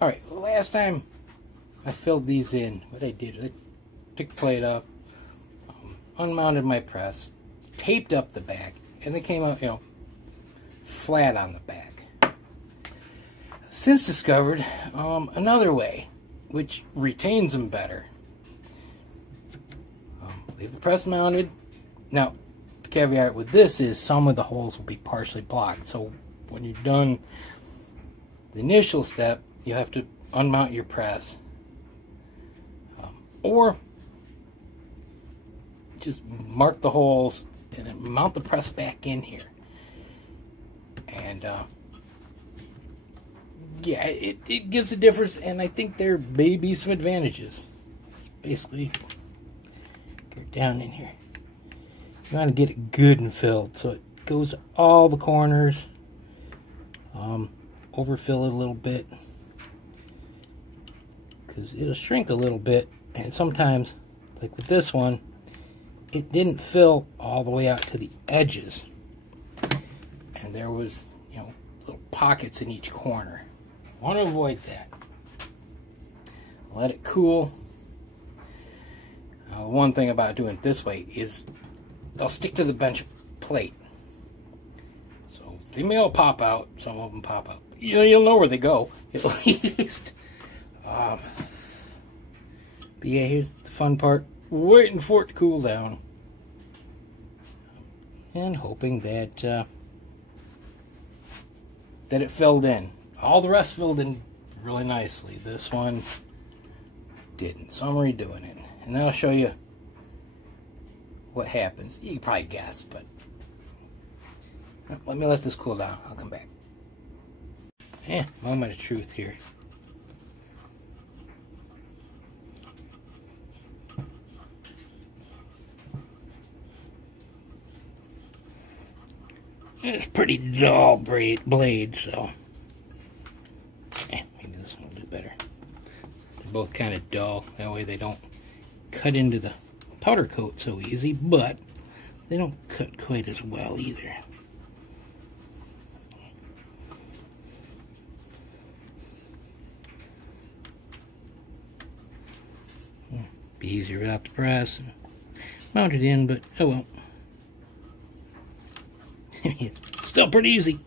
Alright, last time I filled these in, what I did is I took the plate off, unmounted my press, taped up the back, and they came out, flat on the back. Since discovered another way, which retains them better. Leave the press mounted. Now, the caveat with this is some of the holes will be partially blocked. So when you're done the initial step, you have to unmount your press. Or just mark the holes and then mount the press back in here. And yeah, it gives a difference, and I think there may be some advantages. Overfill down in here. You want to get it good and filled so it goes to all the corners. Overfill it a little bit because it'll shrink a little bit, and sometimes, like with this one, it didn't fill all the way out to the edges, and there was little pockets in each corner. Want to avoid that. Let it cool. Now, the one thing about doing it this way is they'll stick to the bench plate. So they may all pop out. Some of them pop up. You'll know where they go, at least. But yeah, here's the fun part. Waiting for it to cool down. And hoping that that it filled in. All the rest filled in really nicely. This one didn't. So I'm redoing it. And then I'll show you what happens. You can probably guess, but let me let this cool down. I'll come back. Moment of truth here. It's a pretty dull blade, so maybe this one will do better. They're both kind of dull. That way they don't cut into the powder coat so easy, but they don't cut quite as well either. Be easier without the press and mount it in, but oh well. It's still pretty easy.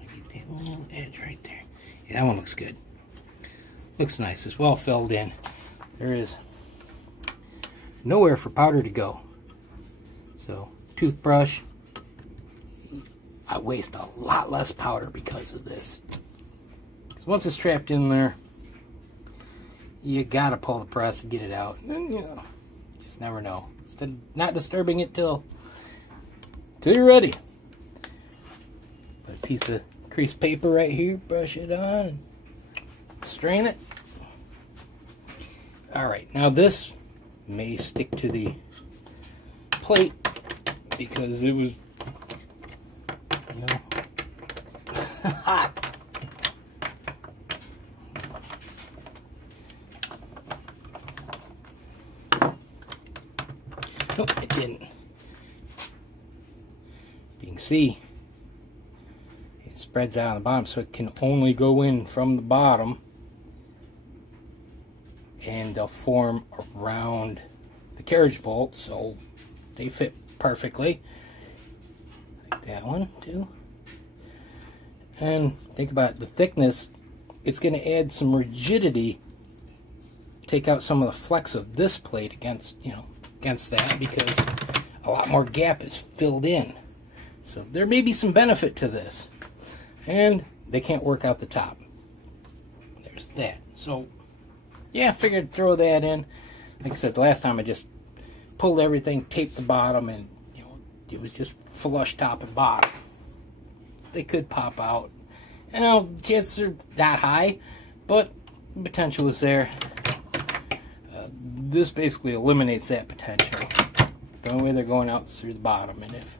Get that little edge right there. Yeah, that one looks good. Looks nice. It's well filled in. There is nowhere for powder to go. So, toothbrush. I waste a lot less powder because of this. Because once it's trapped in there, you gotta pull the press and get it out. And, just never know. Instead of not disturbing it till you're ready. Put a piece of creased paper right here, brush it on, and strain it. Alright, now this may stick to the plate because it was, hot. Nope, it didn't. You can see it spreads out on the bottom, so it can only go in from the bottom, and they'll form around the carriage bolt, so they fit perfectly. Like that one too. And think about the thickness. It's going to add some rigidity, take out some of the flex of this plate against that, because a lot more gap is filled in. So there may be some benefit to this. And they can't work out the top. There's that. So yeah, I figured I'd throw that in. Like I said, the last time I just pulled everything, taped the bottom, and it was just flush top and bottom. They could pop out. The chances are not high, but the potential is there. This basically eliminates that potential. The only way they're going out is through the bottom, and if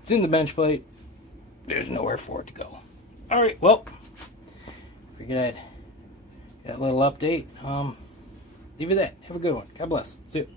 it's in the bench plate, there's nowhere for it to go. Alright, well, figured I'd that little update. Leave you that. Have a good one. God bless. See you.